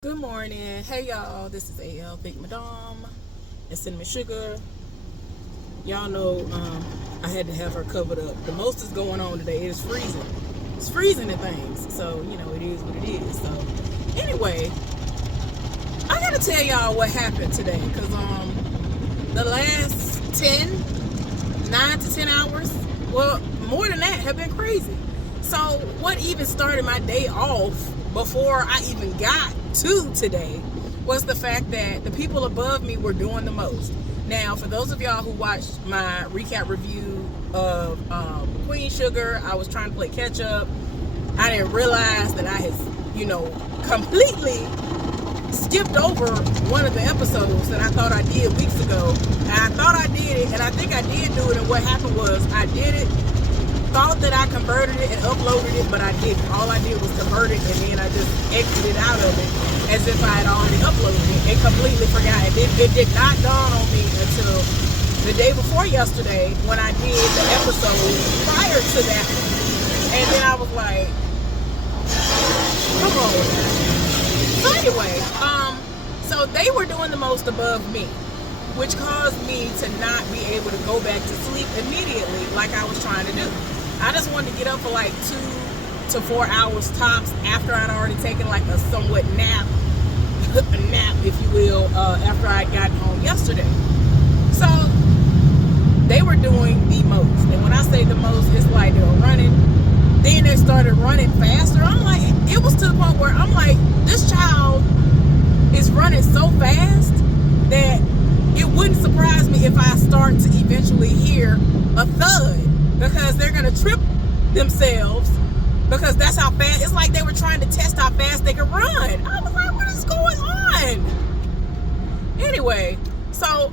Good morning. Hey y'all, this is AL Big Madame and Cinnamon Sugar. Y'all know I had to have her covered up. The most is going on today. It is freezing. It's freezing and things. So, it is what it is. So, anyway, I gotta tell y'all what happened today. Because the last 9 to 10 hours, well, more than that, have been crazy. So, what even started my day off before I even got to today was the fact that the people above me were doing the most. Now, for those of y'all who watched my recap review of Queen Sugar, I was trying to play catch up. I didn't realize that I had, completely skipped over one of the episodes that I thought I did weeks ago. And I thought I did it, and I think I did do it, and what happened was I did it, thought that I converted it and uploaded it, but I didn't. All I did was convert it, and then I just exited out of it as if I had already uploaded it and completely forgot. It did not dawn on me until the day before yesterday when I did the episode prior to that one. And then I was like, come on. So anyway, so they were doing the most above me, which caused me to not be able to go back to sleep immediately like I was trying to do. I just wanted to get up for like 2 to 4 hours tops after I'd already taken like a somewhat nap, if you will, after I'd gotten home yesterday. So they were doing the most. And when I say the most, it's like they were running. Then they started running faster. I'm like, it was to the point where I'm like, this child is running so fast that it wouldn't surprise me if I start to eventually hear a thud, because they're going to trip themselves, because that's how fast. It's like they were trying to test how fast they could run. I was like, what is going on? Anyway, so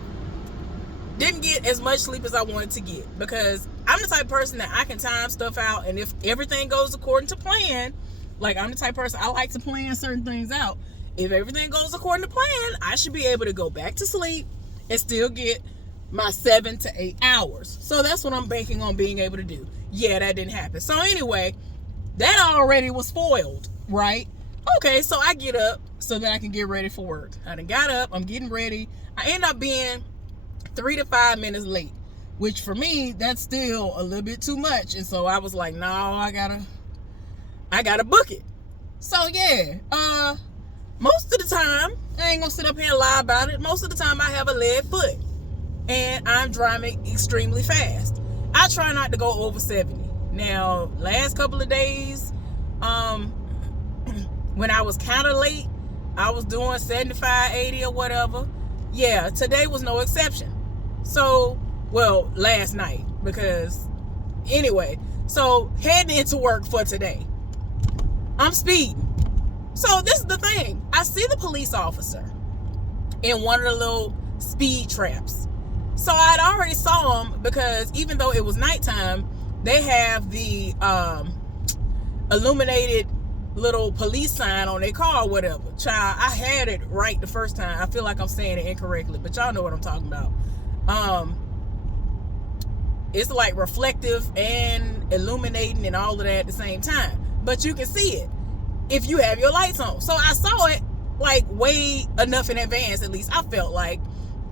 didn't get as much sleep as I wanted to get, because I'm the type of person that I can time stuff out, and if everything goes according to plan, like I'm the type of person, I like to plan certain things out. If everything goes according to plan, I should be able to go back to sleep and still get my 7 to 8 hours. So that's what I'm banking on being able to do. Yeah, that didn't happen. So anyway, that already was foiled, right? Okay, so I get up so that I can get ready for work. I done got up, I'm getting ready. I end up being 3 to 5 minutes late, which for me, that's still a little bit too much. And so I was like, no, I gotta book it. So yeah, most of the time, I ain't gonna sit up here and lie about it. Most of the time I have a lead foot and I'm driving extremely fast. I try not to go over 70. Now, last couple of days, when I was kind of late, I was doing 75, 80 or whatever. Yeah, today was no exception. So, well, last night, because anyway, so heading into work for today, I'm speeding. So this is the thing. I see the police officer in one of the little speed traps. So I'd already saw him, because even though it was nighttime, they have the illuminated little police sign on their car or whatever. Child, I had it right the first time. I feel like I'm saying it incorrectly, but y'all know what I'm talking about. It's like reflective and illuminating and all of that at the same time. But you can see it if you have your lights on. So I saw it like way enough in advance, at least I felt like.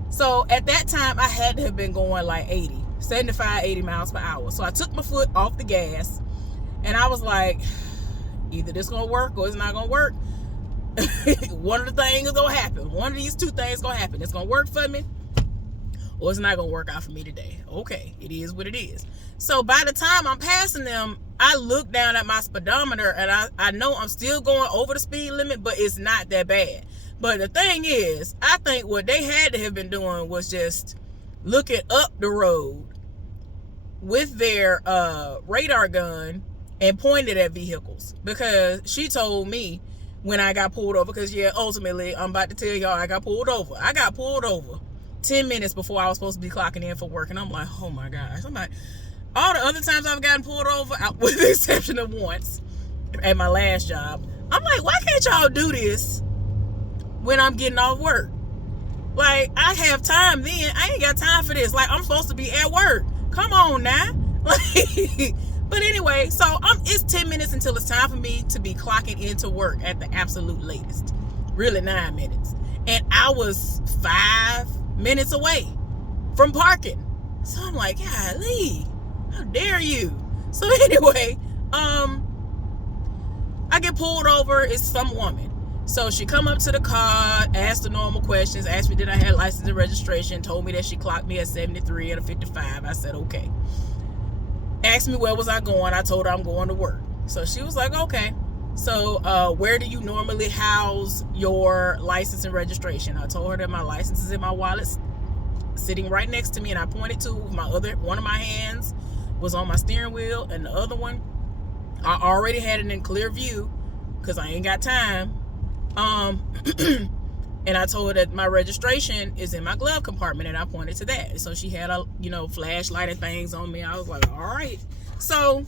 So at that time, I had to have been going like 75, 80 miles per hour. So I took my foot off the gas and I was like, either this gonna work or it's not gonna work. One of the things is gonna happen. One of these two things is gonna happen. It's gonna work for me or it's not gonna work out for me today. Okay, it is what it is. So by the time I'm passing them, I look down at my speedometer and I know I'm still going over the speed limit, but it's not that bad. But the thing is, I think what they had to have been doing was just looking up the road with their radar gun and pointed at vehicles. Because she told me when I got pulled over, because yeah, ultimately, I'm about to tell y'all I got pulled over. I got pulled over 10 minutes before I was supposed to be clocking in for work. And I'm like, oh my gosh. I'm like, all the other times I've gotten pulled over, with the exception of once at my last job, I'm like, why can't y'all do this when I'm getting off work? Like, I have time then. I ain't got time for this. Like, I'm supposed to be at work. Come on now. Like, but anyway, so it's 10 minutes until it's time for me to be clocking into work at the absolute latest. Really 9 minutes. And I was 5 minutes away from parking. So I'm like, golly, how dare you? So anyway, I get pulled over. It's some woman. So she come up to the car, asked the normal questions, asked me did I have license and registration, told me that she clocked me at 73 and a 55. I said, okay. Asked me where was I going. I told her I'm going to work. So she was like, okay. So where do you normally house your license and registration? I told her that my license is in my wallet sitting right next to me, and I pointed to one of my hands was on my steering wheel, and the other one I already had it in clear view because I ain't got time. And I told her that my registration is in my glove compartment, and I pointed to that. So she had a flashlight and things on me. I was like, all right. So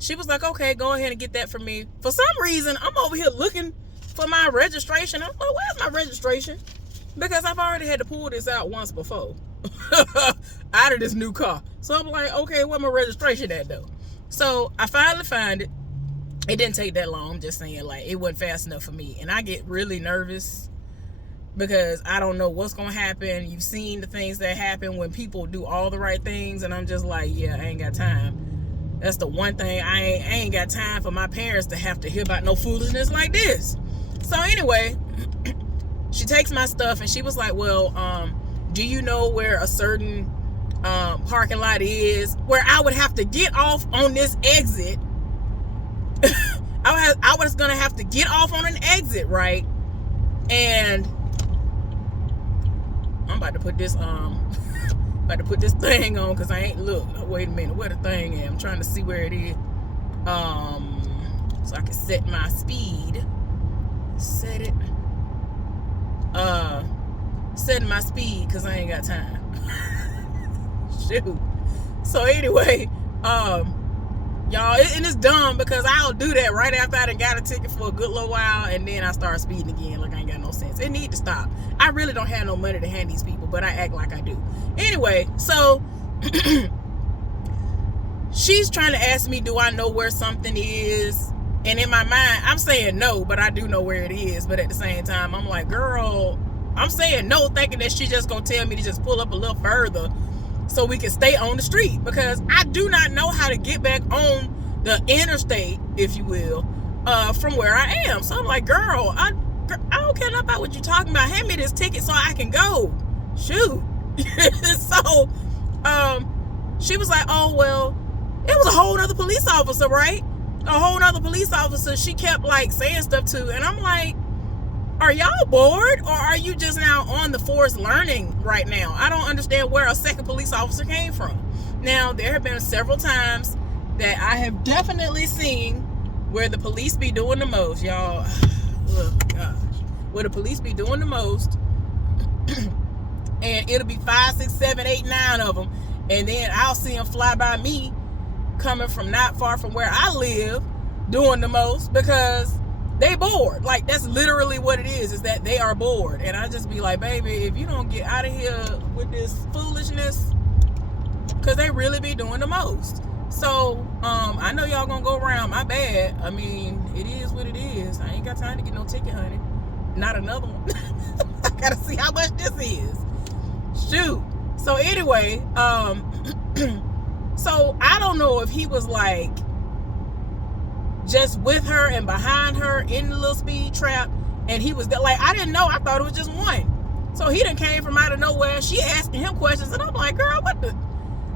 she was like, okay, go ahead and get that for me. For some reason, I'm over here looking for my registration. I'm like, where's my registration? Because I've already had to pull this out once before out of this new car. So I'm like, okay, where my registration at though? So I finally find it. It didn't take that long. I'm just saying, like, it wasn't fast enough for me. And I get really nervous because I don't know what's going to happen. You've seen the things that happen when people do all the right things. And I'm just like, yeah, I ain't got time. That's the one thing. I ain't got time for my parents to have to hear about no foolishness like this. So anyway, she takes my stuff and she was like, well, do you know where a certain parking lot is where I would have to get off on this exit? I was gonna have to get off on an exit, right? And I'm about to put this thing on because I ain't look. Wait a minute, where the thing is? I'm trying to see where it is. So I can set my speed. Set it. Setting my speed because I ain't got time. Shoot. So anyway, y'all, and it's dumb because I'll do that right after I done got a ticket for a good little while, and then I start speeding again like I ain't got no sense. It need to stop. I really don't have no money to hand these people, but I act like I do. Anyway, so she's trying to ask me, do I know where something is? And in my mind, I'm saying no, but I do know where it is. But at the same time, I'm like, girl, I'm saying no, thinking that she's just gonna tell me to just pull up a little further so we can stay on the street, because I do not know how to get back on the interstate, if you will, from where I am. So I'm like, girl, I don't care nothing about what you're talking about. Hand me this ticket so I can go. Shoot. So she was like, oh, well, it was a whole nother police officer, right? A whole nother police officer she kept like saying stuff to. And I'm like, are y'all bored, or are you just now on the force learning right now? I don't understand where a second police officer came from. Now, there have been several times that I have definitely seen where the police be doing the most, y'all. Oh, gosh. Where the police be doing the most, and it'll be 5, 6, 7, 8, 9 of them, and then I'll see them fly by me coming from not far from where I live doing the most because they bored. Like, that's literally what it is that they are bored. And I just be like, baby, if you don't get out of here with this foolishness, because they really be doing the most. So I know y'all gonna go around. My bad. I mean, it is what it is. I ain't got time to get no ticket, honey. Not another one. I gotta see how much this is. Shoot. So anyway, so I don't know if he was like just with her and behind her in the little speed trap, and he was there. Like, I didn't know. I thought it was just one. So he done came from out of nowhere. She asking him questions, and I'm like, girl, what the?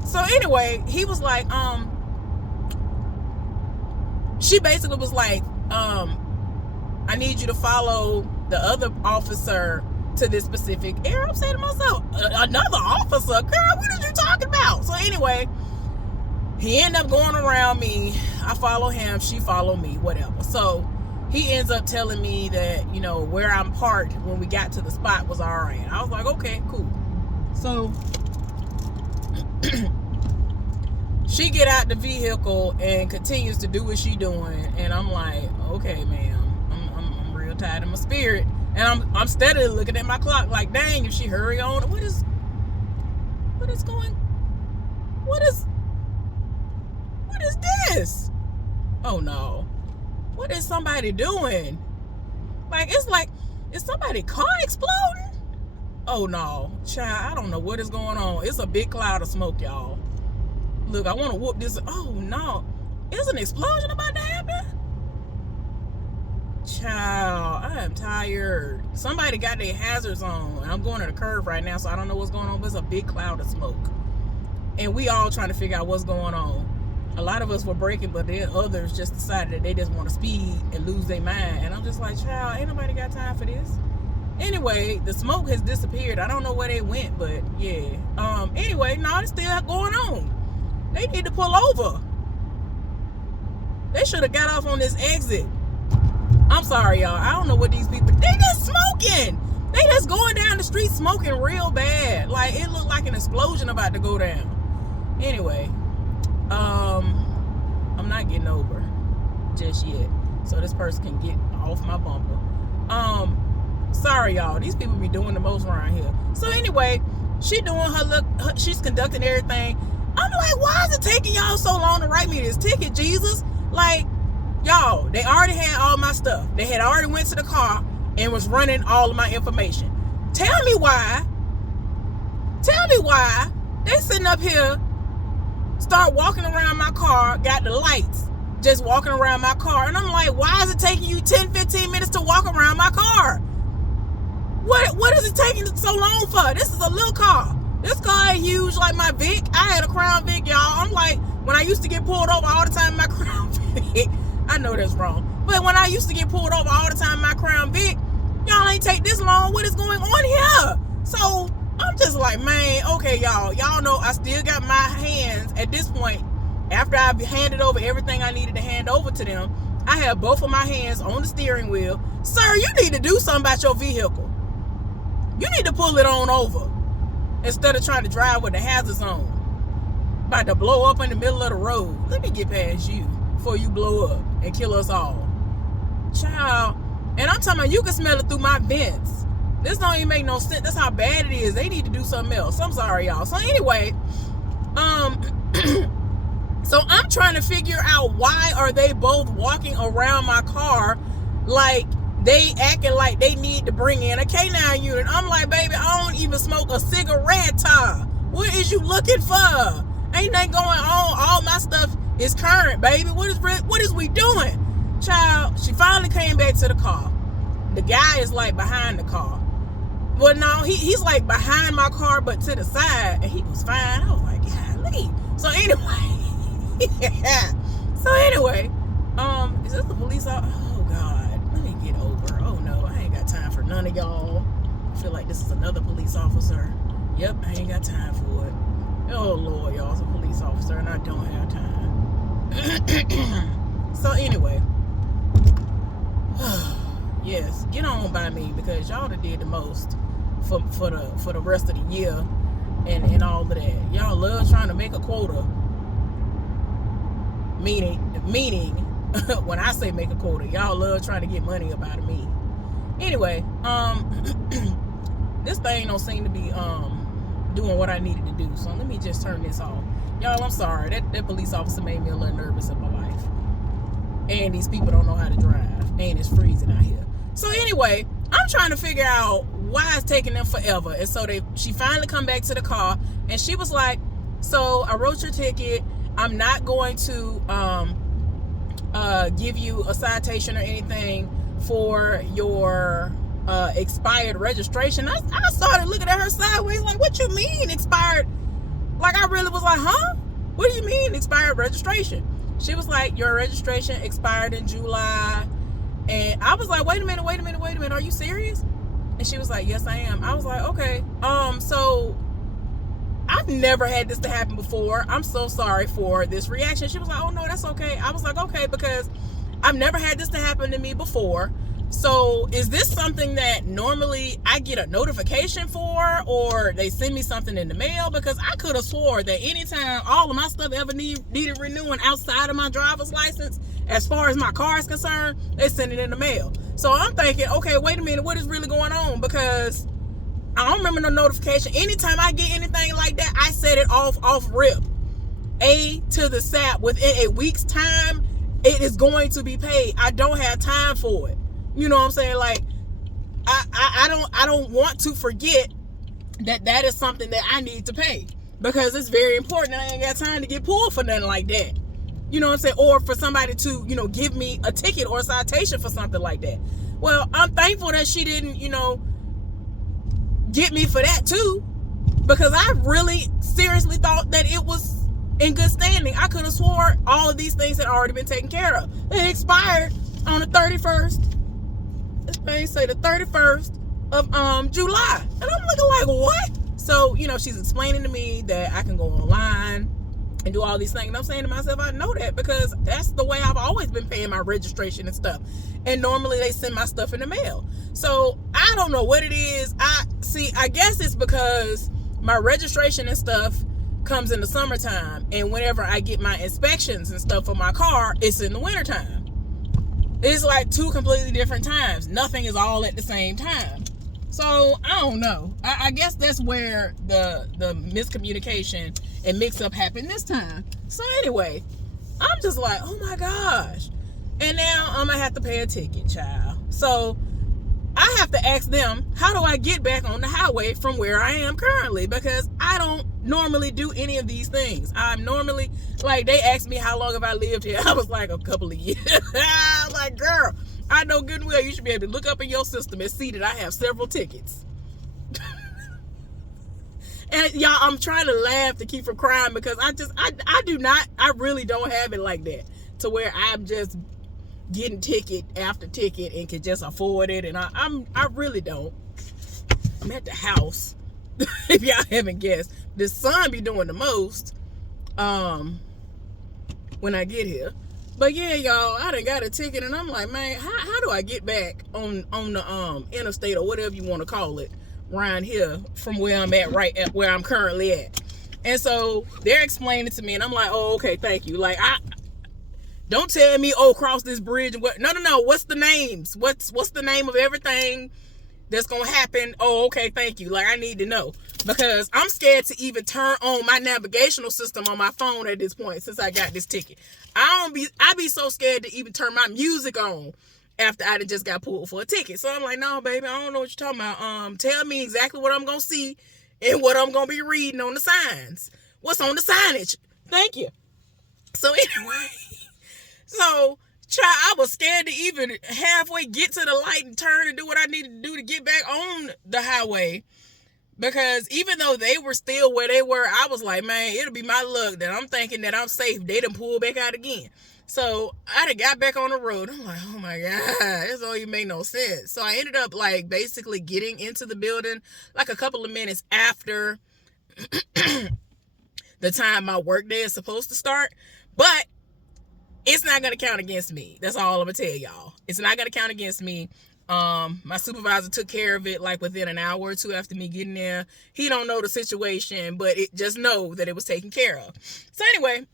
So anyway, he was like, she basically was like, I need you to follow the other officer to this specific area. I'm saying to myself, another officer? Girl, what are you talking about? So anyway, he ended up going around me. I follow him, she follow me, whatever. So he ends up telling me that, you know, where I'm parked when we got to the spot was all right. I was like, okay, cool. So she get out the vehicle and continues to do what she doing, and I'm like, okay, ma'am, I'm real tired in my spirit, and I'm steadily looking at my clock like, dang, if she hurry on, what is this? Oh no, what is somebody doing? It's like, is somebody's car exploding? Oh no, child, I don't know what is going on. It's a big cloud of smoke, y'all. Look, I want to whoop this. Oh no, is an explosion about to happen? Child, I am tired. Somebody got their hazards on. I'm going to the curve right now, so I don't know what's going on, but it's a big cloud of smoke. And we all trying to figure out what's going on. A lot of us were braking, but then others just decided that they just want to speed and lose their mind. And I'm just like, child, ain't nobody got time for this. Anyway, the smoke has disappeared. I don't know where they went, but yeah. Anyway, no, it's still going on. They need to pull over. They should have got off on this exit. I'm sorry, y'all. I don't know what these people, they just smoking. They just going down the street smoking real bad. Like, it looked like an explosion about to go down. Anyway, I'm not getting over just yet. So this person can get off my bumper. Sorry, y'all. These people be doing the most around here. So anyway, she doing her look. She's conducting everything. I'm like, why is it taking y'all so long to write me this ticket, Jesus? Like, y'all, they already had all my stuff. They had already went to the car and was running all of my information. Tell me why they sitting up here, start walking around my car, got the lights, just walking around my car. And I'm like, why is it taking you 10, 15 minutes to walk around my car? What is it taking so long for? This is a little car. This car ain't huge like my Vic. I had a Crown Vic, y'all. I'm like, when I used to get pulled over all the time in my Crown Vic, I know that's wrong, but when I used to get pulled over all the time in my Crown Vic, y'all ain't take this long. What is going on here? So I'm just like, man, okay, y'all know I still got my hands at this point. After I've handed over everything I needed to hand over to them, I have both of my hands on the steering wheel. Sir, you need to do something about your vehicle. You need to pull it on over instead of trying to drive with the hazards on. About to blow up in the middle of the road. Let me get past you before you blow up and kill us all. Child. And I'm talking about, you can smell it through my vents. This don't even make no sense. That's how bad it is. They need to do something else. I'm sorry, y'all. So anyway, so I'm trying to figure out, why are they both walking around my car like they acting like they need to bring in a K9 unit. I'm like, baby, I don't even smoke a cigarette, Tom. What is you looking for? Ain't nothing going on. All my stuff is current, baby. What is we doing? Child, she finally came back to the car. The guy is like behind the car. Well, no, he's like behind my car, but to the side, and he was fine. I was like, golly. So anyway, yeah. So anyway, is this the police officer? Oh God, let me get over. Oh no, I ain't got time for none of y'all. I feel like this is another police officer. Yep, I ain't got time for it. Oh Lord, y'all, it's a police officer, and I don't have time. So anyway, yes, get on by me, because y'all done did the most for the rest of the year and all of that. Y'all love trying to make a quota. Meaning when I say make a quota, y'all love trying to get money up out of me. Anyway, this thing don't seem to be doing what I needed to do. So let me just turn this off. Y'all, I'm sorry. That police officer made me a little nervous in my life. And these people don't know how to drive. And it's freezing out here. So anyway, I'm trying to figure out why it's taking them forever. And so she finally come back to the car, and she was like, so I wrote your ticket. I'm not going to give you a citation or anything for your expired registration. I started looking at her sideways like, what you mean expired? Like, I really was like, huh? What do you mean expired registration? She was like, your registration expired in July. And I was like, wait a minute. Are you serious? And she was like, yes, I am. I was like, okay. So I've never had this to happen before. I'm so sorry for this reaction. She was like, oh no, that's okay. I was like, okay, because I've never had this to happen to me before. So is this something that normally I get a notification for, or they send me something in the mail? Because I could have swore that anytime all of my stuff ever needed renewing outside of my driver's license, as far as my car is concerned, they send it in the mail. So I'm thinking, okay, wait a minute, what is really going on? Because I don't remember no notification. Anytime I get anything like that, I set it off rip. A to the SAP, within a week's time, it is going to be paid. I don't have time for it. You know what I'm saying? Like, I don't want to forget that is something that I need to pay, because it's very important. I ain't got time to get pulled for nothing like that. You know what I'm saying? Or for somebody to, give me a ticket or a citation for something like that. Well, I'm thankful that she didn't, get me for that too, because I really seriously thought that it was in good standing. I could have swore all of these things had already been taken care of. It expired on the 31st. This thing say the 31st of July. And I'm looking like, what? So, she's explaining to me that I can go online and do all these things. And I'm saying to myself, I know that because that's the way I've always been paying my registration and stuff. And normally they send my stuff in the mail. So I don't know what it is. I guess it's because my registration and stuff comes in the summertime. And whenever I get my inspections and stuff for my car, it's in the wintertime. It's like two completely different times. Nothing is all at the same time. So I don't know. I guess that's where the miscommunication and mix-up happened this time. So anyway, I'm just like, oh my gosh. And now I'm going to have to pay a ticket, child. So I have to ask them, how do I get back on the highway from where I am currently? Because I don't normally do any of these things. I'm normally, like, they asked me how long have I lived here. I was like, a couple of years. I was like, girl, I know good and well you should be able to look up in your system and see that I have several tickets. And y'all, I'm trying to laugh to keep from crying because I really don't have it like that to where I'm just getting ticket after ticket and can just afford it. And I really don't. I'm at the house. If y'all haven't guessed, the sun be doing the most when I get here. But yeah, y'all, I done got a ticket and I'm like, man, how do I get back on the interstate or whatever you want to call it around here from where I'm at, right at where I'm currently at? And so they're explaining to me and I'm like, oh, okay, thank you. Like, don't tell me, oh, cross this bridge. What? No. What's the names? What's the name of everything that's gonna happen? Oh, okay, thank you. Like, I need to know because I'm scared to even turn on my navigational system on my phone at this point since I got this ticket. I be so scared to even turn my music on after I just got pulled for a ticket. So I'm like, no, baby, I don't know what you're talking about. Tell me exactly what I'm gonna see and what I'm gonna be reading on the signs. What's on the signage? Thank you. So anyway. So, child, I was scared to even halfway get to the light and turn and do what I needed to do to get back on the highway. Because even though they were still where they were, I was like, man, it'll be my luck that I'm thinking that I'm safe. They done pulled back out again. So I done got back on the road. I'm like, oh my God, this don't even make no sense. So I ended up like basically getting into the building like a couple of minutes after the time my work day is supposed to start. But it's not going to count against me. That's all I'm going to tell y'all. It's not going to count against me. My supervisor took care of it like within an hour or two after me getting there. He don't know the situation, but just know that it was taken care of. So anyway,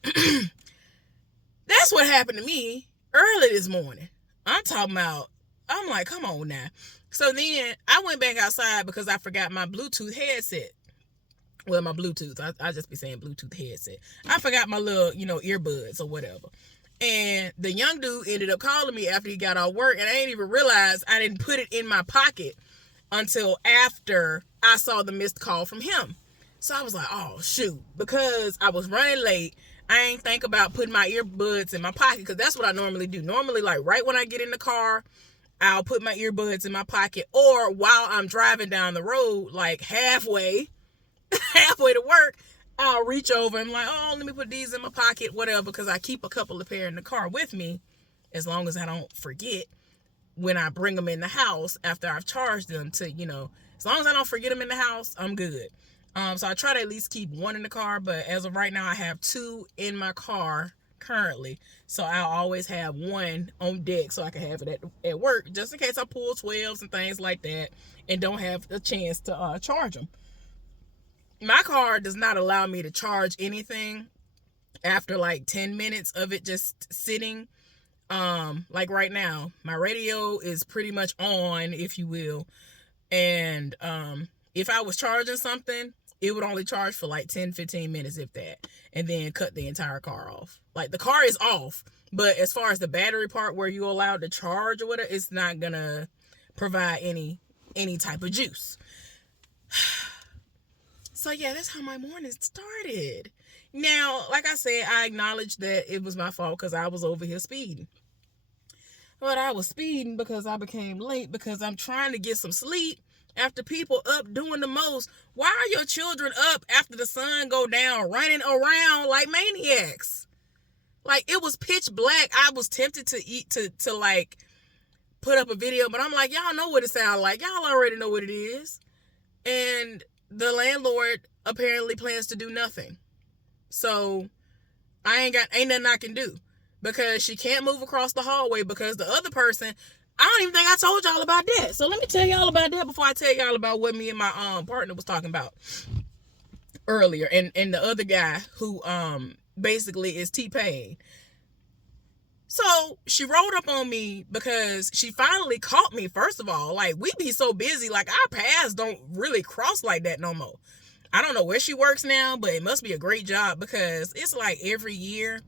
that's what happened to me early this morning. I'm like, come on now. So then I went back outside because I forgot my Bluetooth headset. Well, my Bluetooth. I just be saying Bluetooth headset. I forgot my little, earbuds or whatever. And the young dude ended up calling me after he got off work, and I didn't even realize I didn't put it in my pocket until after I saw the missed call from him. So I was like, oh, shoot. Because I was running late, I ain't think about putting my earbuds in my pocket because that's what I normally do. Normally, like right when I get in the car, I'll put my earbuds in my pocket, or while I'm driving down the road, like halfway to work, I'll reach over and like, oh, let me put these in my pocket, whatever, because I keep a couple of pair in the car with me as long as I don't forget when I bring them in the house after I've charged them to, as long as I don't forget them in the house, I'm good. So I try to at least keep one in the car, but as of right now, I have two in my car currently. So I'll always have one on deck so I can have it at work just in case I pull 12s and things like that and don't have a chance to charge them. My car does not allow me to charge anything after like 10 minutes of it just sitting. Like right now, my radio is pretty much on, if you will. And if I was charging something, it would only charge for like 10-15 minutes, if that, and then cut the entire car off. Like, the car is off, but as far as the battery part where you're allowed to charge or whatever, it's not gonna provide any type of juice. So yeah, that's how my morning started. Now, like I said, I acknowledge that it was my fault because I was over here speeding. But I was speeding because I became late because I'm trying to get some sleep after people up doing the most. Why are your children up after the sun go down running around like maniacs? Like, it was pitch black. I was tempted to like put up a video, but I'm like, y'all know what it sounds like. Y'all already know what it is. And the landlord apparently plans to do nothing. So ain't nothing I can do, because she can't move across the hallway because the other person, I don't even think I told y'all about that. So let me tell y'all about that before I tell y'all about what me and my partner was talking about earlier, and the other guy who basically is T-Pain. So she rolled up on me because she finally caught me. First of all, like, we be so busy, like, our paths don't really cross like that no more. I don't know where she works now, but it must be a great job, because it's like every year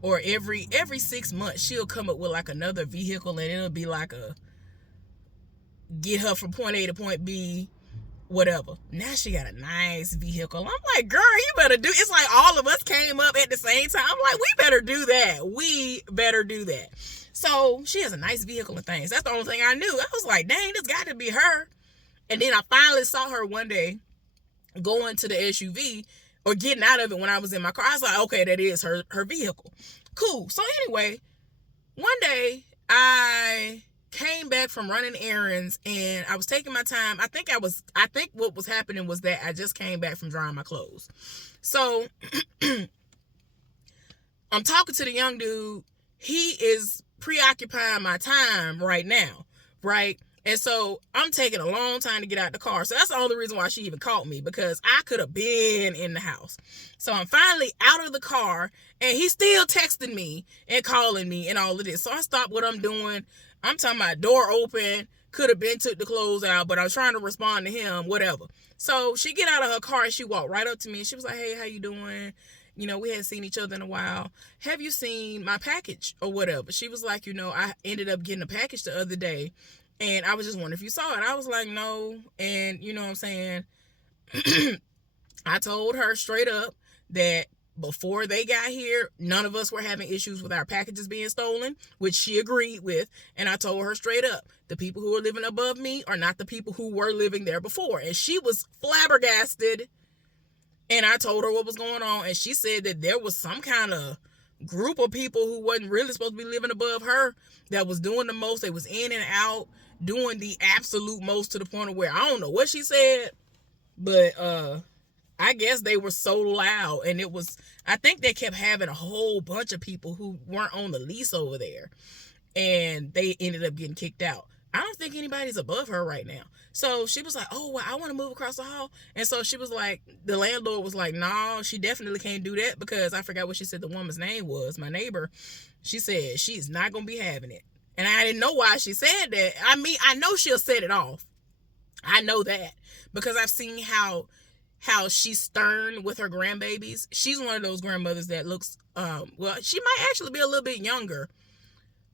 or every 6 months she'll come up with like another vehicle, and it'll be like a get her from point A to point B, whatever. Now she got a nice vehicle. I'm like, girl, you better do. It's like all of us came up at the same time. I'm like, we better do that. So she has a nice vehicle and things. That's the only thing I knew. I was like, dang, this got to be her. And then I finally saw her one day going to the SUV or getting out of it when I was in my car. I was like, okay, that is her vehicle. Cool. So anyway, one day I came back from running errands and I was taking my time. I think what was happening was that I just came back from drying my clothes. So I'm talking to the young dude. He is preoccupying my time right now, right? And so I'm taking a long time to get out the car. So that's the only reason why she even caught me, because I could have been in the house. So I'm finally out of the car and he's still texting me and calling me and all of this. So I stopped what I'm doing. I'm talking about door open, could have been took the clothes out, but I was trying to respond to him, whatever. So she get out of her car and she walked right up to me and she was like, hey, how you doing? You know, we hadn't seen each other in a while. Have you seen my package or whatever? She was like, you know, I ended up getting a package the other day and I was just wondering if you saw it. I was like, no. And you know what I'm saying? I told her straight up that before they got here, none of us were having issues with our packages being stolen, which she agreed with. And I told her straight up, the people who are living above me are not the people who were living there before. And she was flabbergasted. And I told her what was going on. And she said that there was some kind of group of people who wasn't really supposed to be living above her that was doing the most. They was in and out, doing the absolute most, to the point of where I don't know what she said, but I guess they were so loud, and it was, I think they kept having a whole bunch of people who weren't on the lease over there, and they ended up getting kicked out. I don't think anybody's above her right now. So she was like, oh, well, I want to move across the hall. And so she was like, the landlord was like, no, she definitely can't do that, because I forgot what she said the woman's name was, my neighbor. She said she's not going to be having it. And I didn't know why she said that. I mean, I know she'll set it off. I know that, because I've seen how she's stern with her grandbabies. She's one of those grandmothers that looks, well, she might actually be a little bit younger,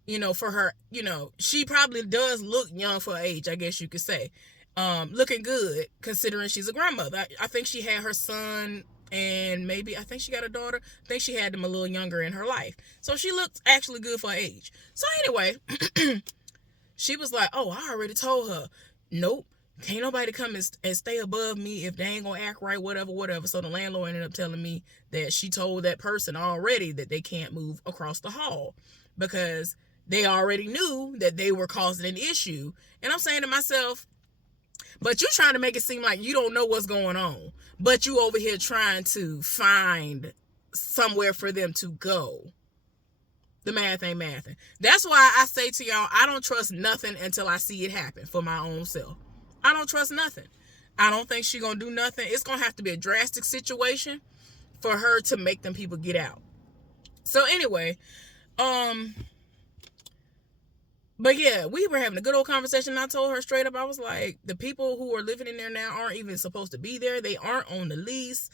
you know, for her, you know, she probably does look young for her age, I guess you could say. Looking good, considering she's a grandmother. I think she had her son, and maybe, I think she got a daughter. I think she had them a little younger in her life. So she looks actually good for her age. So anyway, she was like, oh, I already told her, nope. Can't nobody come and stay above me if they ain't gonna act right, whatever. So the landlord ended up telling me that she told that person already that they can't move across the hall, because they already knew that they were causing an issue. And I'm saying to myself, but you trying to make it seem like you don't know what's going on, but you over here trying to find somewhere for them to go. The math ain't mathing. That's why I say to y'all, I don't trust nothing until I see it happen for my own self. I don't trust nothing. I don't think she's going to do nothing. It's going to have to be a drastic situation for her to make them people get out. So anyway, But yeah, we were having a good old conversation. And I told her straight up, I was like, the people who are living in there now aren't even supposed to be there. They aren't on the lease.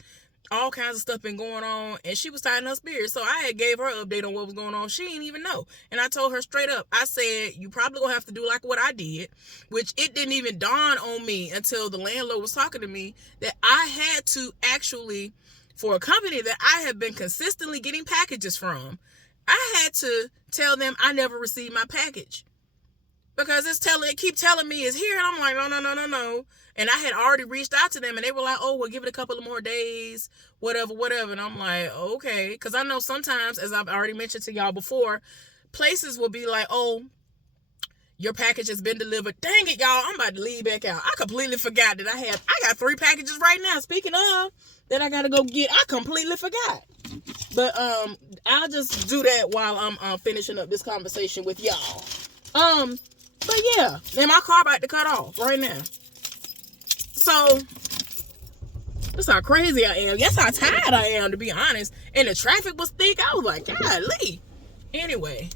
All kinds of stuff been going on, and she was tying her spirit. So I had gave her an update on what was going on. She didn't even know. And I told her straight up, I said, you probably gonna have to do like what I did, which it didn't even dawn on me until the landlord was talking to me that I had to actually, for a company that I have been consistently getting packages from, I had to tell them I never received my package. Because it keep telling me it's here, and I'm like, no. And I had already reached out to them, and they were like, oh, we'll give it a couple of more days, whatever. And I'm like, okay. Because I know sometimes, as I've already mentioned to y'all before, places will be like, oh, your package has been delivered. Dang it, y'all, I'm about to leave back out. I completely forgot that I got 3 packages right now. Speaking of, that I got to go get. I completely forgot. But I'll just do that while I'm finishing up this conversation with y'all. But yeah, man, my car about to cut off right now. So, that's how crazy I am. That's how tired I am, to be honest. And the traffic was thick. I was like, golly. Anyway,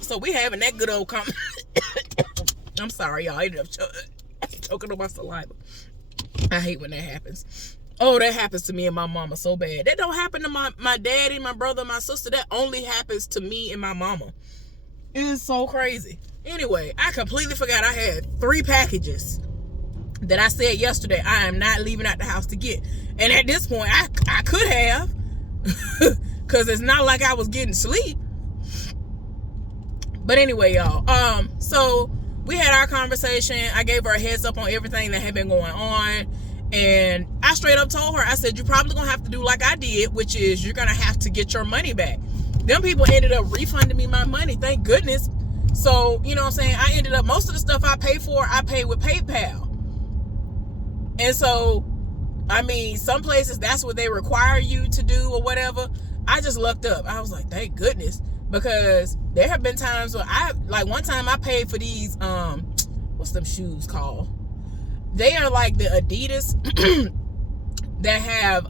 so we having that good old I'm sorry, y'all. I ended up choking on my saliva. I hate when that happens. Oh, that happens to me and my mama so bad. That don't happen to my daddy, my brother, my sister. That only happens to me and my mama. It is so crazy. Anyway, I completely forgot I had 3 packages that I said yesterday I am not leaving out the house to get. And at this point, I could have. Because it's not like I was getting sleep. But anyway, y'all. So we had our conversation. I gave her a heads up on everything that had been going on. And I straight up told her, I said, you're probably going to have to do like I did, which is you're going to have to get your money back. Them people ended up refunding me my money. Thank goodness. So, you know what I'm saying? I ended up, most of the stuff I paid for, I paid with PayPal. And so, I mean, some places that's what they require you to do or whatever. I just looked up. I was like, thank goodness. Because there have been times where one time I paid for these, what's them shoes called? They are like the Adidas that have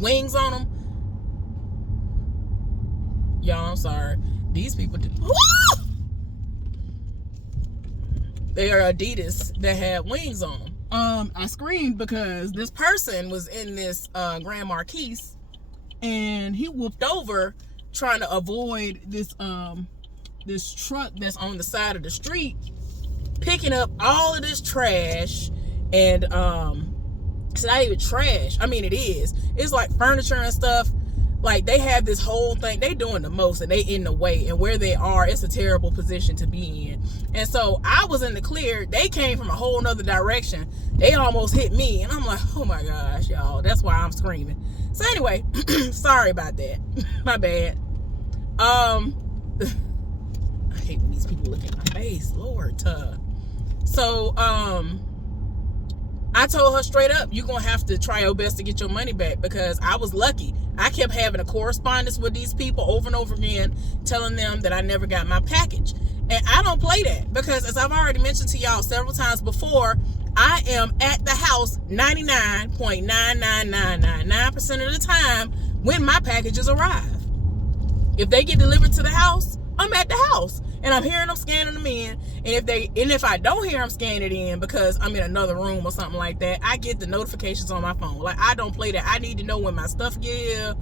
wings on them. Y'all, I'm sorry. These people do. They are Adidas that have wings on them. I screamed because this person was in this Grand Marquis, and he whooped over trying to avoid this truck that's on the side of the street, picking up all of this trash. And it's not even trash. I mean, it is. It's like furniture and stuff. Like, they have this whole thing. They doing the most, and they in the way. And where they are, it's a terrible position to be in. And so I was in the clear. They came from a whole nother direction. They almost hit me. And I'm like, oh my gosh, y'all. That's why I'm screaming. So anyway, sorry about that. My bad. I hate when these people look at my face. Lord. So, I told her straight up, you're going to have to try your best to get your money back, because I was lucky. I kept having a correspondence with these people over and over again, telling them that I never got my package. And I don't play that, because as I've already mentioned to y'all several times before, I am at the house 99.99999% of the time when my packages arrive. If they get delivered to the house, I'm at the house. And I'm hearing them scanning them in. And if I don't hear them scanning it in because I'm in another room or something like that, I get the notifications on my phone. Like, I don't play that. I need to know when my stuff get here.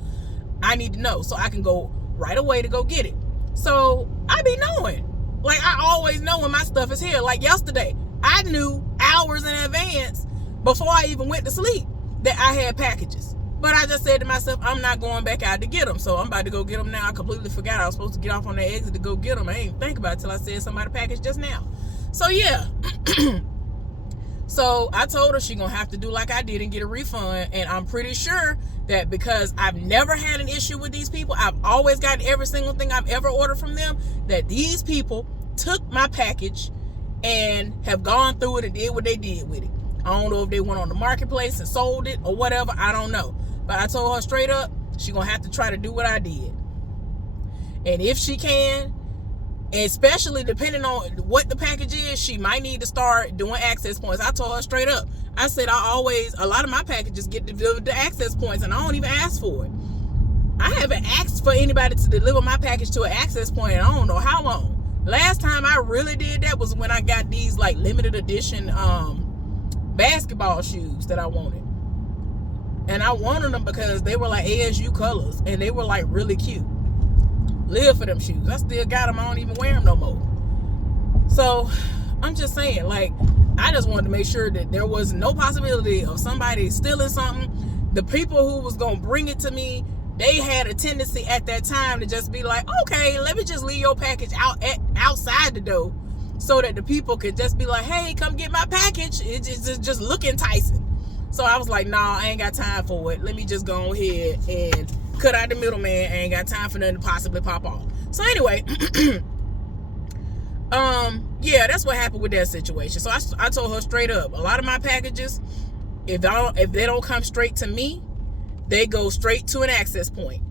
I need to know so I can go right away to go get it. So I be knowing. Like, I always know when my stuff is here. Like yesterday, I knew hours in advance before I even went to sleep that I had packages. But I just said to myself, I'm not going back out to get them. So I'm about to go get them now. I completely forgot I was supposed to get off on that exit to go get them. I didn't even think about it till I said somebody packaged just now. So yeah. So I told her she gonna have to do like I did and get a refund. And I'm pretty sure that because I've never had an issue with these people, I've always gotten every single thing I've ever ordered from them, that these people took my package and have gone through it and did what they did with it. I don't know if they went on the marketplace and sold it or whatever. I don't know. But I told her straight up, she gonna have to try to do what I did. And if she can, and especially depending on what the package is, she might need to start doing access points. I told her straight up. I said a lot of my packages get delivered to access points, and I don't even ask for it. I haven't asked for anybody to deliver my package to an access point in I don't know how long. Last time I really did that was when I got these like limited edition basketball shoes that I wanted. And I wanted them because they were like ASU colors and they were like really cute. Live for them shoes. I still got them. I don't even wear them no more. So I'm just saying, like, I just wanted to make sure that there was no possibility of somebody stealing something. The people who was going to bring it to me, they had a tendency at that time to just be like, okay, let me just leave your package outside the door so that the people could just be like, hey, come get my package. It just look enticing. So I was like, nah, I ain't got time for it. Let me just go ahead and cut out the middleman. I ain't got time for nothing to possibly pop off. So anyway, yeah, that's what happened with that situation. So I told her straight up, a lot of my packages, if they don't come straight to me, they go straight to an access point.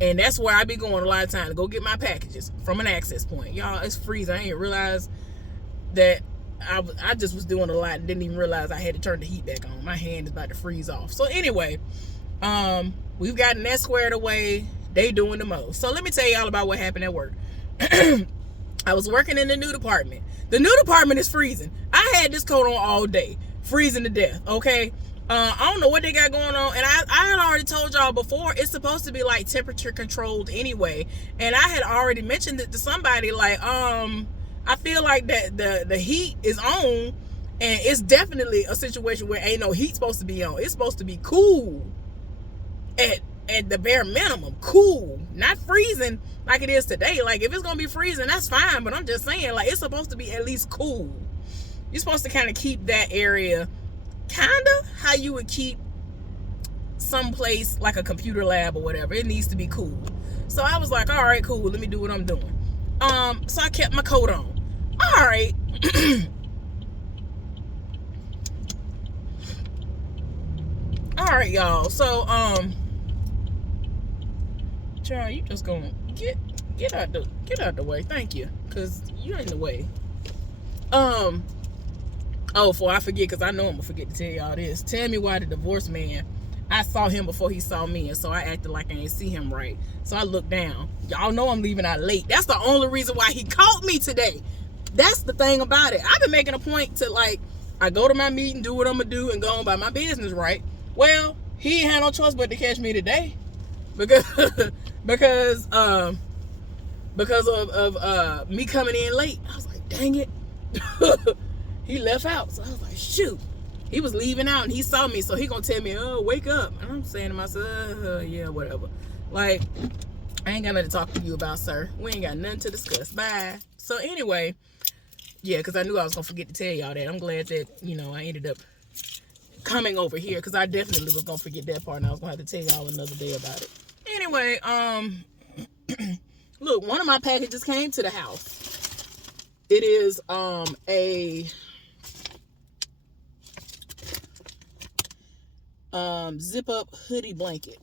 And that's where I be going a lot of time to go get my packages, from an access point. Y'all, it's freezing. I didn't realize that I just was doing a lot and didn't even realize I had to turn the heat back on. My hand is about to freeze off. So anyway, we've gotten that squared away. They doing the most. So let me tell y'all about what happened at work. I was working in the new department. The new department is freezing. I had this coat on all day, freezing to death, okay? I don't know what they got going on, and I had already told y'all before, it's supposed to be like temperature controlled anyway, and I had already mentioned it to somebody, like, I feel like that the heat is on, and it's definitely a situation where ain't no heat supposed to be on. It's supposed to be cool at the bare minimum, cool, not freezing like it is today. Like, if it's gonna be freezing, that's fine, but I'm just saying, like, it's supposed to be at least cool. You're supposed to kind of keep that area kind of how you would keep someplace like a computer lab or whatever. It needs to be cool. So I was like, all right, cool, let me do what I'm doing. So I kept my coat on. All right. All right, y'all. So child, you just gonna get out the way. Thank you, cause you're in the way. Oh, before I forget, because I know I'm going to forget to tell y'all this. Tell me why the divorced man, I saw him before he saw me, and so I acted like I didn't see him right. So I looked down. Y'all know I'm leaving out late. That's the only reason why he caught me today. That's the thing about it. I've been making a point to, like, I go to my meeting, do what I'm going to do, and go on by my business, right? Well, he ain't had no choice but to catch me today. Because of me coming in late. I was like, dang it. He left out. So I was like, shoot. He was leaving out and he saw me. So he gonna tell me, oh, wake up. And I'm saying to myself, yeah, whatever. Like, I ain't got nothing to talk to you about, sir. We ain't got nothing to discuss. Bye. So anyway, yeah, because I knew I was gonna forget to tell y'all that. I'm glad that, I ended up coming over here, because I definitely was gonna forget that part and I was gonna have to tell y'all another day about it. Anyway, look, one of my packages came to the house. It is a zip up hoodie blanket,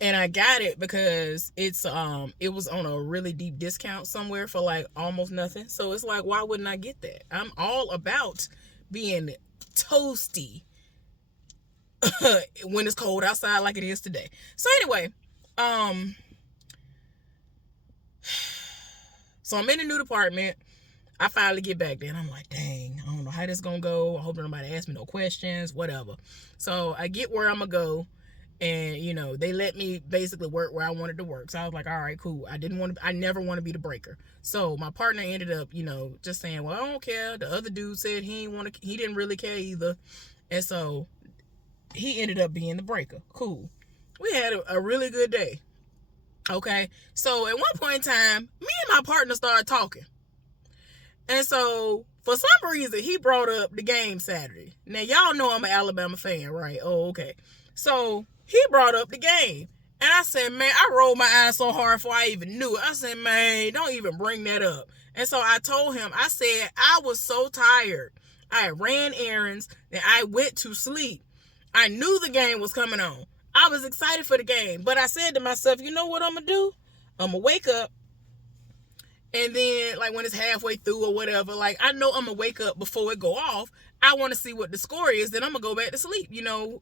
and I got it because it's it was on a really deep discount somewhere for like almost nothing. So it's like, why wouldn't I get that? I'm all about being toasty when it's cold outside like it is today. So anyway, so I'm in a new department. I finally get back there and I'm like, dang, I don't know how this gonna go. I hope nobody asks me no questions, whatever. So I get where I'm gonna go, and they let me basically work where I wanted to work. So I was like, all right, cool. I never want to be the breaker. So my partner ended up, just saying, well, I don't care. The other dude said he didn't really care either. And so he ended up being the breaker. Cool. We had a really good day. Okay. So at one point in time, me and my partner started talking. And so, for some reason, he brought up the game Saturday. Now, y'all know I'm an Alabama fan, right? Oh, okay. So, he brought up the game. And I said, man, I rolled my eyes so hard before I even knew it. I said, man, don't even bring that up. And so, I told him, I said, I was so tired. I ran errands, and I went to sleep. I knew the game was coming on. I was excited for the game. But I said to myself, you know what I'm going to do? I'm going to wake up. And then, like, when it's halfway through or whatever, like, I know I'm going to wake up before it go off. I want to see what the score is. Then I'm going to go back to sleep,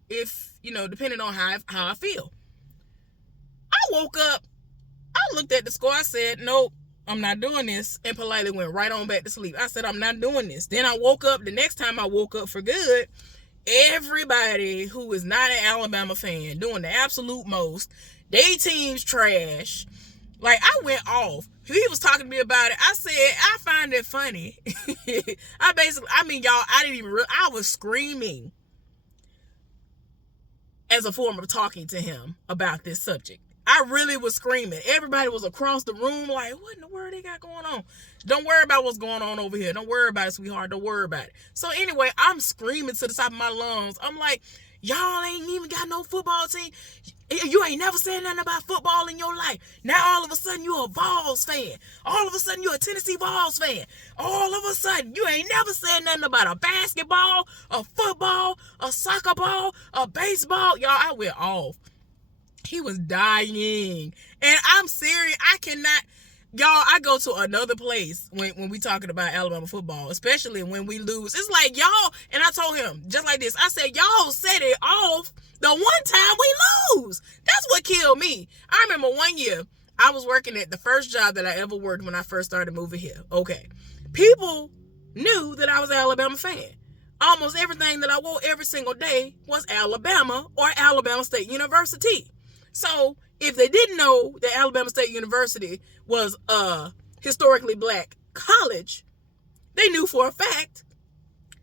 if, depending on how I feel. woke up, I looked at the score, I said, nope, I'm not doing this, and politely went right on back to sleep. I said, I'm not doing this. Then I woke up, the next time I woke up for good, everybody who is not an Alabama fan doing the absolute most, they team's trash. Like, I went off. He was talking to me about it. I said, I find it funny. I was screaming as a form of talking to him about this subject. I really was screaming. Everybody was across the room like, what in the world they got going on? Don't worry about what's going on over here. Don't worry about it, sweetheart. Don't worry about it. So anyway, I'm screaming to the top of my lungs. I'm like, y'all ain't even got no football team. You ain't never said nothing about football in your life. Now all of a sudden you're a Vols fan. All of a sudden you're a Tennessee Vols fan. All of a sudden you ain't never said nothing about a basketball, a football, a soccer ball, a baseball. Y'all, I went off. He was dying. And I'm serious. I cannot. Y'all, I go to another place when we talking about Alabama football, especially when we lose. It's like, y'all, and I told him just like this. I said, y'all set it off the one time we lose. That's what killed me. I remember one year I was working at the first job that I ever worked when I first started moving here. Okay. People knew that I was an Alabama fan. Almost everything that I wore every single day was Alabama or Alabama State University. So if they didn't know that Alabama State University was a historically black college, they knew for a fact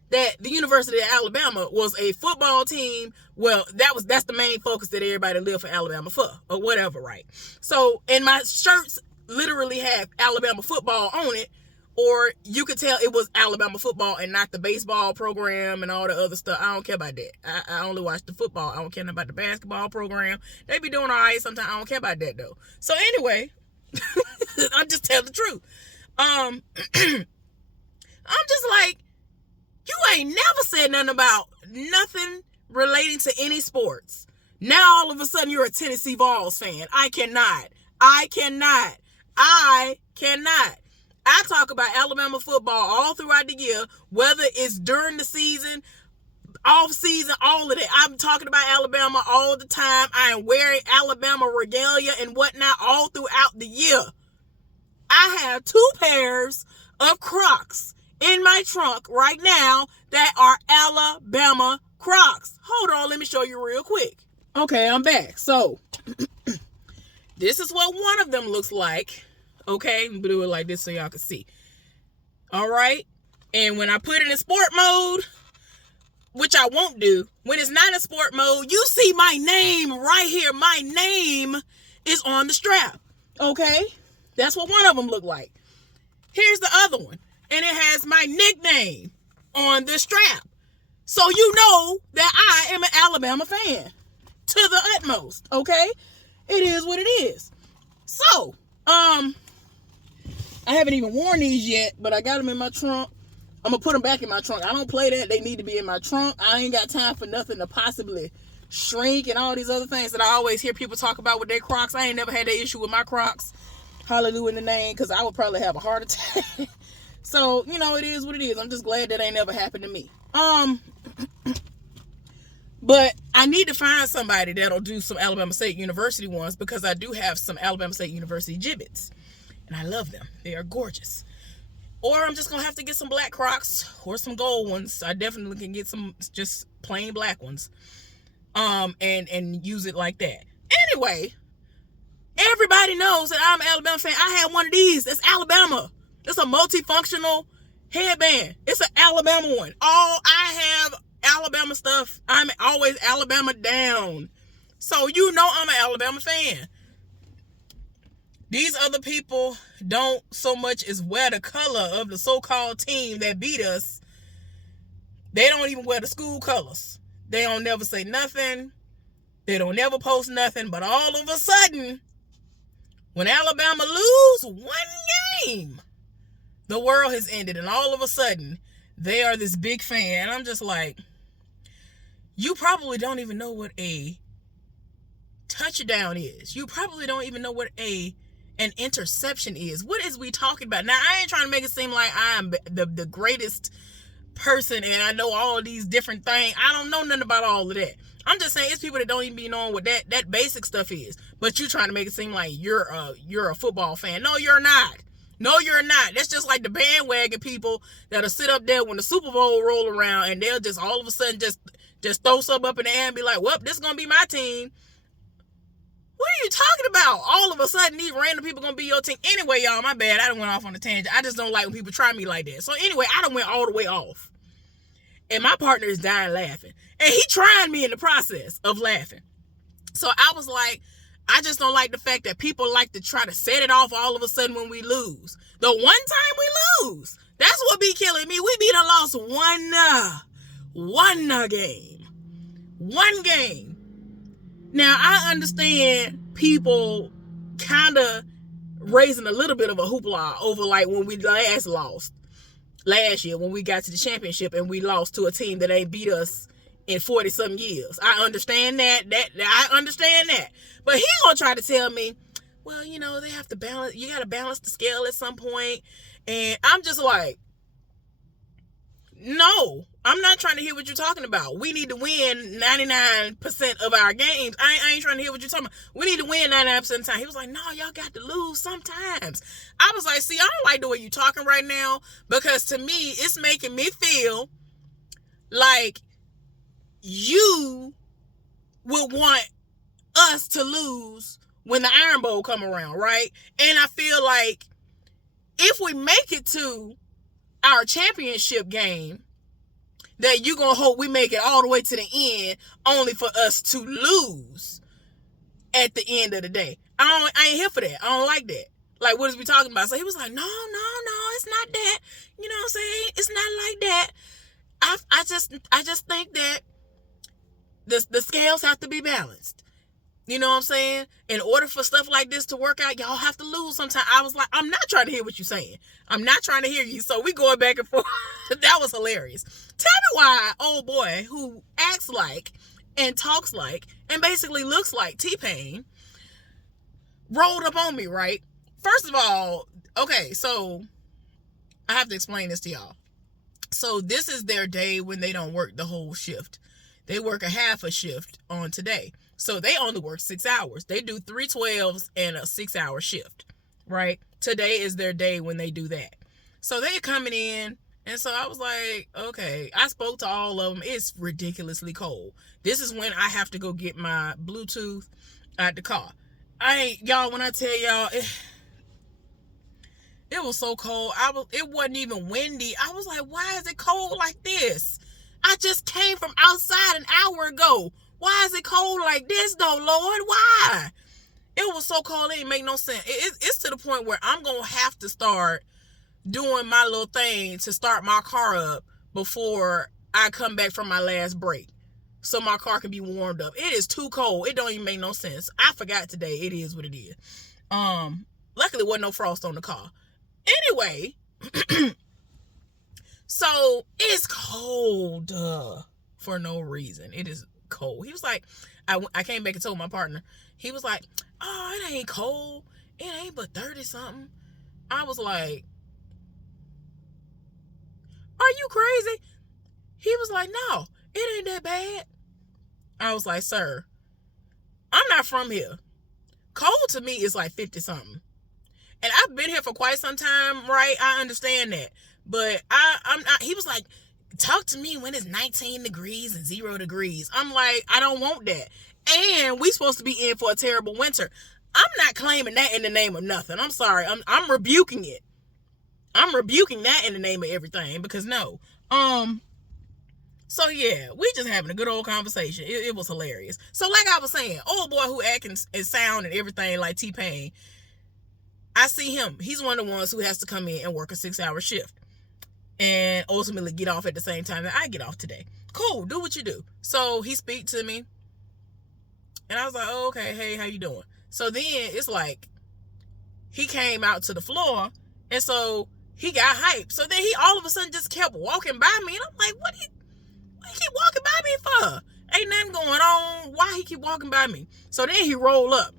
that the University of Alabama was a football team. Well, that's the main focus that everybody lived for Alabama for, or whatever, right? So, and my shirts literally have Alabama football on it, or you could tell it was Alabama football and not the baseball program and all the other stuff. I don't care about that. I only watch the football. I don't care about the basketball program. They be doing all right sometimes. I don't care about that, though. So anyway, I'm just telling the truth. I'm just like, you ain't never said nothing about nothing relating to any sports. Now all of a sudden you're a Tennessee Vols fan. I cannot. I talk about Alabama football all throughout the year, whether it's during the season, off season, all of that. I'm talking about Alabama all the time. I am wearing Alabama regalia and whatnot all throughout the year. I have 2 pairs of Crocs in my trunk right now that are Alabama Crocs. Hold on, let me show you real quick. Okay, I'm back. So, this is what one of them looks like. Okay, I'm gonna do it like this so y'all can see. All right, and when I put it in sport mode, which I won't do, when it's not in sport mode, you see my name right here. My name is on the strap. Okay, that's what one of them look like. Here's the other one, and it has my nickname on the strap. So you know that I am an Alabama fan to the utmost. Okay, it is what it is. So, I haven't even worn these yet, but I got them in my trunk. I'm going to put them back in my trunk. I don't play that. They need to be in my trunk. I ain't got time for nothing to possibly shrink and all these other things that I always hear people talk about with their Crocs. I ain't never had that issue with my Crocs. Hallelujah in the name, because I would probably have a heart attack. So, you know, it is what it is. I'm just glad that ain't never happened to me. But I need to find somebody that'll do some Alabama State University ones, because I do have some Alabama State University Jibbitz. And I love them. They are gorgeous. Or I'm just going to have to get some black Crocs or some gold ones. I definitely can get some just plain black ones. And use it like that. Anyway, everybody knows that I'm an Alabama fan. I had one of these. It's Alabama. It's a multifunctional headband. It's an Alabama one. I have Alabama stuff. I'm always Alabama down. So you know I'm an Alabama fan. These other people don't so much as wear the color of the so-called team that beat us. They don't even wear the school colors. They don't never say nothing. They don't never post nothing. But all of a sudden, when Alabama lose one game, the world has ended. And all of a sudden, they are this big fan. And I'm just like, you probably don't even know what a touchdown is. You probably don't even know what an interception is. What is we talking about? Now, I ain't trying to make it seem like I'm the greatest person and I know all of these different things. I don't know nothing about all of that. I'm just saying, it's people that don't even be knowing what that basic stuff is. But you trying to make it seem like you're a football fan. No, you're not. No, you're not. That's just like the bandwagon people that'll sit up there when the Super Bowl roll around, and they'll just all of a sudden just throw something up in the air and be like, well, this is going to be my team. What are you talking about? All of a sudden, these random people going to be your team. Anyway, y'all, my bad. I done went off on a tangent. I just don't like when people try me like that. So anyway, I done went all the way off. And my partner is dying laughing. And he trying me in the process of laughing. So I was like, I just don't like the fact that people like to try to set it off all of a sudden when we lose. The one time we lose, that's what be killing me. We done lost one game. One game. Now, I understand people kind of raising a little bit of a hoopla over like when we last year when we got to the championship and we lost to a team that ain't beat us in 40-something years. I understand that. I understand that. But he gonna try to tell me, well, you know, they have to balance. You got to balance the scale at some point. And I'm just like, no, I'm not trying to hear what you're talking about. We need to win 99% of our games. I ain't trying to hear what you're talking about. We need to win 99% of the time. He was like, no, y'all got to lose sometimes. I was like, see, I don't like the way you're talking right now, because to me, it's making me feel like you would want us to lose when the Iron Bowl come around, right? And I feel like if we make it to our championship game, that you gonna hope we make it all the way to the end only for us to lose at the end of the day. I ain't here for that. I don't like that. Like, what is we talking about? So he was like, no, it's not that. You know what I'm saying? It's not like that. I just think that the scales have to be balanced. You know what I'm saying? In order for stuff like this to work out, y'all have to lose sometimes. I was like, I'm not trying to hear what you're saying. I'm not trying to hear you. So we going back and forth. That was hilarious. Tell me why old boy who acts like and talks like and basically looks like T-Pain rolled up on me, right? First of all, okay, so I have to explain this to y'all. So this is their day when they don't work the whole shift. They work a half a shift on today. So they only work 6 hours. They do 3 12s and a 6-hour shift, right? Today is their day when they do that. So they're coming in. And so I was like, okay. I spoke to all of them. It's ridiculously cold. This is when I have to go get my Bluetooth at the car. Y'all, when I tell y'all, it was so cold. It wasn't even windy. I was like, why is it cold like this? I just came from outside an hour ago. Why is it cold like this though, Lord? Why? It was so cold, it didn't make no sense. It's to the point where I'm going to have to start doing my little thing to start my car up before I come back from my last break, so my car can be warmed up. It is too cold. It don't even make no sense. I forgot today. It is what it is. Luckily, wasn't no frost on the car. Anyway, so it's cold for no reason. It is cold. He was like, I came back and told my partner. He was like, oh, it ain't cold. It ain't but 30 something. I was like, are you crazy? He was like, no, it ain't that bad. I was like, sir, I'm not from here. Cold to me is like 50 something. And I've been here for quite some time, right? I understand that. But I'm not, he was like, talk to me when it's 19 degrees and 0 degrees. I'm like, I don't want that. And we supposed to be in for a terrible winter. I'm not claiming that in the name of nothing. I'm sorry. I'm rebuking it. I'm rebuking that in the name of everything, because no. So yeah, we just having a good old conversation. It was hilarious. So like I was saying, old boy who acting and sound and everything like T-Pain, I see him. He's one of the ones who has to come in and work a 6-hour shift and ultimately get off at the same time that I get off today. Cool, do what you do. So he speak to me, and I was like, oh, okay, hey, how you doing? So then it's like he came out to the floor, and so he got hyped. So then he all of a sudden just kept walking by me, and I'm like, what he keep walking by me for? Ain't nothing going on. Why he keep walking by me? So then he rolled up.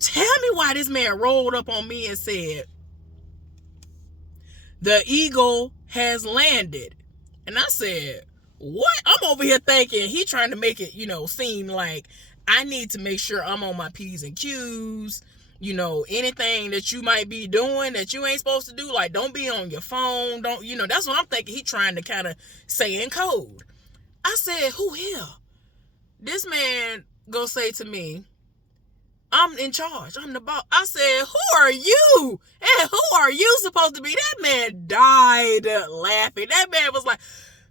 Tell me why this man rolled up on me and said, the eagle has landed. And I said, What? I'm over here thinking he trying to make it, seem like I need to make sure I'm on my P's and Q's. Anything that you might be doing that you ain't supposed to do, like don't be on your phone. Don't, that's what I'm thinking he trying to kind of say in code. I said, who here? This man gonna say to me, I'm in charge. I'm the boss. I said, who are you? And who are you supposed to be? That man died laughing. That man was like,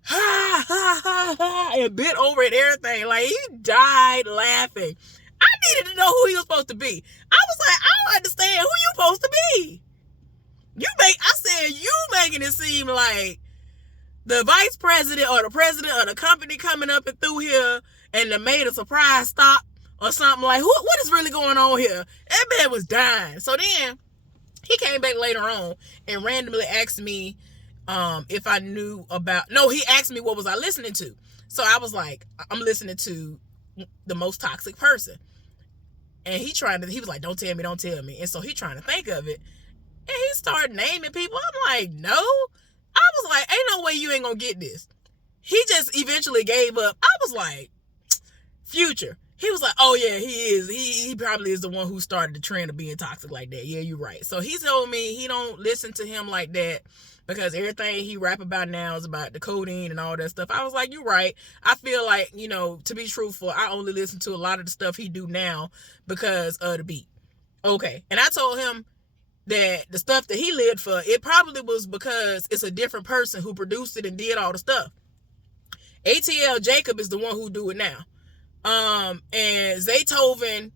ha, ha, ha, ha, and bent over and everything. Like, he died laughing. I needed to know who he was supposed to be. I was like, I don't understand who you supposed to be. I said, you making it seem like the vice president or the president of the company coming up and through here and they made a surprise stop or something. Like, what is really going on here? That man was dying. So then he came back later on and randomly asked me if I knew about, no, he asked me what was I listening to. So I was like, I'm listening to The Most Toxic Person. And he was like, don't tell me. And so he trying to think of it. And he started naming people. I'm like, no. I was like, ain't no way you ain't gonna get this. He just eventually gave up. I was like, Future. He was like, oh yeah, he is. He probably is the one who started the trend of being toxic like that. Yeah, you're right. So he told me he don't listen to him like that because everything he rap about now is about the codeine and all that stuff. I was like, you're right. I feel like, to be truthful, I only listen to a lot of the stuff he do now because of the beat. Okay. And I told him that the stuff that he lived for, it probably was because it's a different person who produced it and did all the stuff. ATL Jacob is the one who do it now. And Zaytoven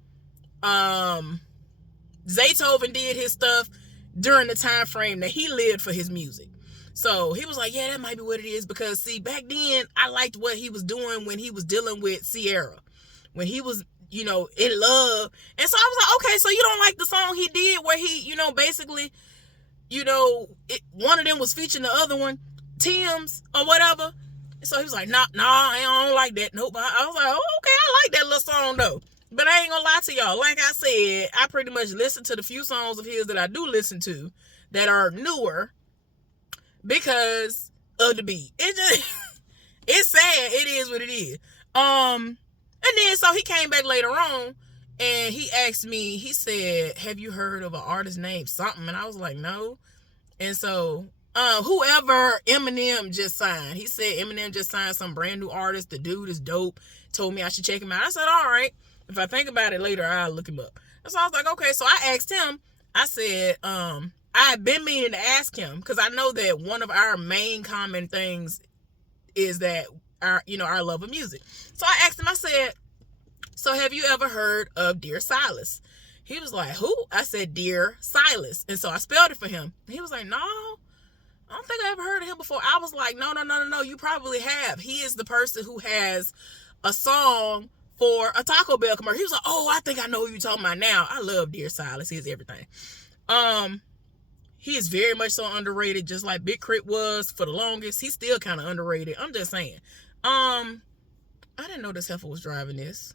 did his stuff during the time frame that he lived for his music. So he was like, yeah, that might be what it is, because see, back then I liked what he was doing when he was dealing with Sierra, when he was, in love. And so I was like, okay, so you don't like the song he did where he, basically, one of them was featuring the other one, Tim's or whatever. So he was like, nah, I don't like that. Nope. I was like, oh, okay, I like that little song though. But I ain't gonna lie to y'all. Like I said, I pretty much listen to the few songs of his that I do listen to that are newer because of the beat. It's sad. It is what it is. And then so he came back later on and he asked me, he said, have you heard of an artist named something? And I was like, no. And so whoever Eminem just signed, he said Eminem just signed some brand new artist. The dude is dope. Told me I should check him out. I said, all right. If I think about it later, I'll look him up. And so I was like, okay. So I asked him, I said, I had been meaning to ask him because I know that one of our main common things is that our love of music. So I asked him, I said, so have you ever heard of Dear Silas? He was like, who? I said, Dear Silas. And so I spelled it for him. He was like, no, I don't think I ever heard of him before. I was like, no, you probably have. He is the person who has a song for a Taco Bell commercial. He was like, oh, I think I know who you're talking about now. I love Dear Silas. He is everything. He is very much so underrated, just like Big Crit was for the longest. He's still kind of underrated. I'm just saying. I didn't know this heifer was driving this.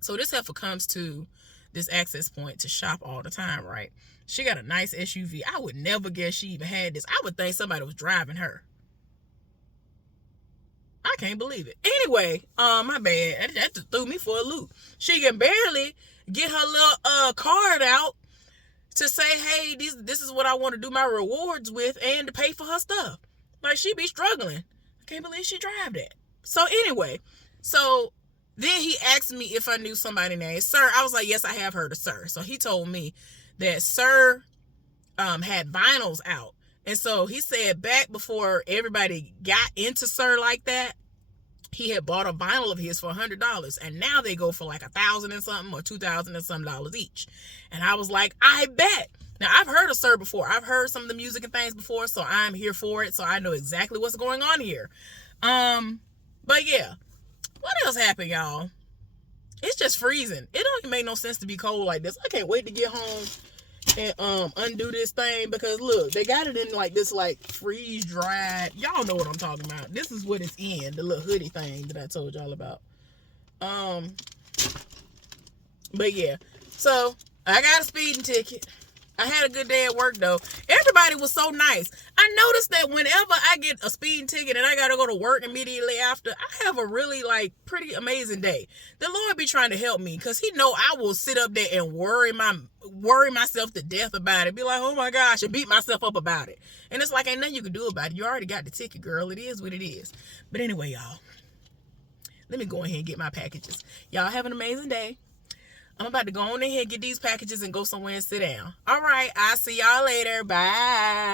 So this heifer comes to this access point to shop all the time, right? She got a nice SUV. I would never guess she even had this. I would think somebody was driving her. I can't believe it. Anyway, my bad. That just threw me for a loop. She can barely get her little card out to say, hey, this is what I want to do my rewards with and to pay for her stuff. Like, she be struggling. I can't believe she drive that. So anyway, then he asked me if I knew somebody named Sir. I was like, yes, I have heard of Sir. So he told me that Sir had vinyls out. And so he said back before everybody got into Sir like that, he had bought a vinyl of his for $100. And now they go for like $1,000 and something or $2,000 and some dollars each. And I was like, I bet. Now, I've heard of Sir before. I've heard some of the music and things before, so I'm here for it. So I know exactly what's going on here. But yeah. What else happened, y'all? It's just freezing. It don't even make no sense to be cold like this. I can't wait to get home and undo this thing, because look, they got it in like this like freeze dried. Y'all know what I'm talking about. This is what it's in, the little hoodie thing that I told y'all about. But yeah, so I got a speeding ticket. I had a good day at work though. Everybody was so nice. I noticed that whenever I get a speeding ticket and I gotta go to work immediately after, I have a really like pretty amazing day. The Lord be trying to help me because He know I will sit up there and worry myself to death about it. Be like, oh my gosh, and beat myself up about it. And it's like ain't nothing you can do about it. You already got the ticket, girl. It is what it is. But anyway, y'all, let me go ahead and get my packages. Y'all have an amazing day. I'm about to go on ahead and get these packages and go somewhere and sit down. All right, I'll see y'all later. Bye.